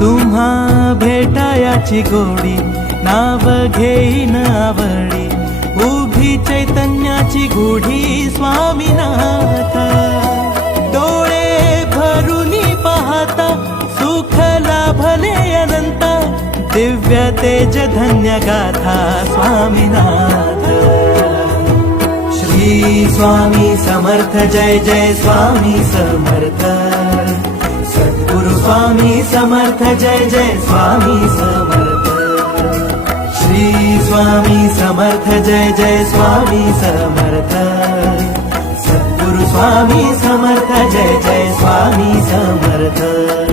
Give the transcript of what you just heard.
तुम्हा भेटायाची गोडी नाव घेईन आवडी उभी चैतन्याची गुढी स्वामीनाथ डोळे भरूनी पाहता सुख लाभले अनंत दिव्य तेज धन्य गाथा स्वामीनाथ श्री स्वामी समर्थ जय जय स्वामी समर्थ सद्गुरु स्वामी समर्थ जय जय स्वामी समर्थ श्री स्वामी समर्थ जय जय स्वामी समर्थ सद्गुरु स्वामी समर्थ जय जय स्वामी समर्थ।